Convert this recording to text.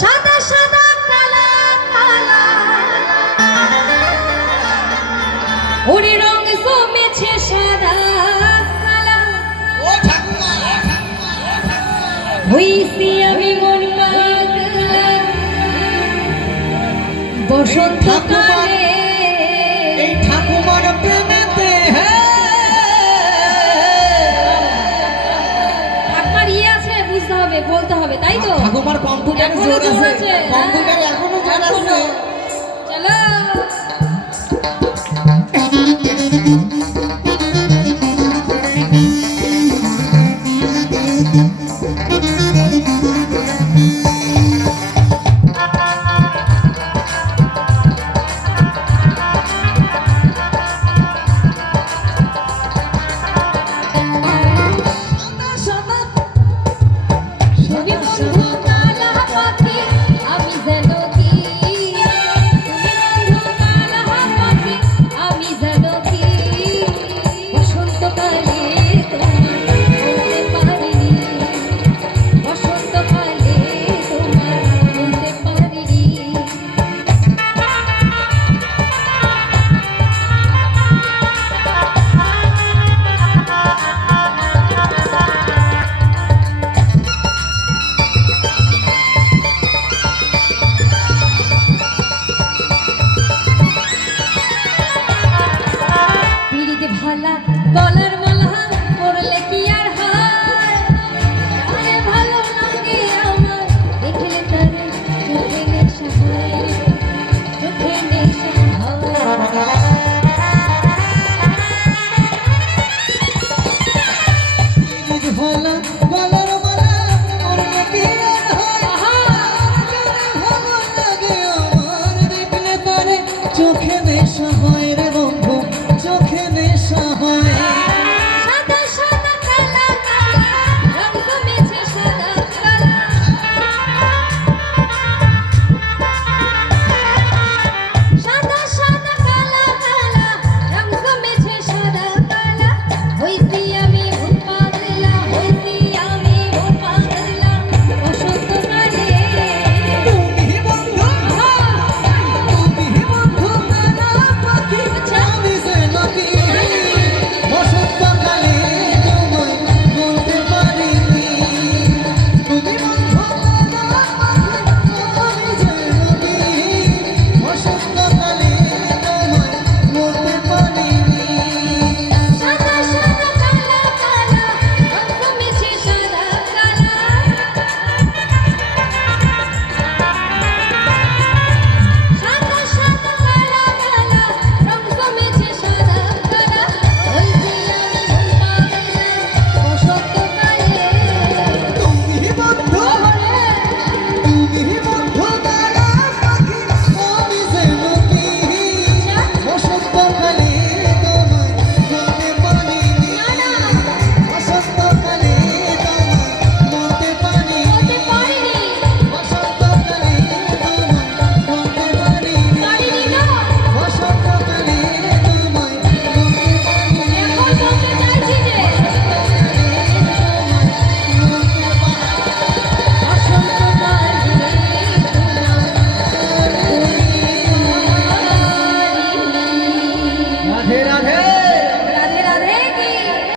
সাদা সাদা কালা কালা। ওরে রং জমেছে সাদা কালা। ও ঠাকুমা হইছি আমি মন পাগলা। বসন্তকালে আমার কম্পিউটারে জোর আছে। কম্পিউটারে এখনও জোর আছে। চলো Thank you. মালা, গলার মালা পরলে কি আর হয়? তাহলে ভালো লাগে আমার, দেখলে তারে চোখে নেশা হয়, চোখে নেশা হয়। চোখে নেশা হয়।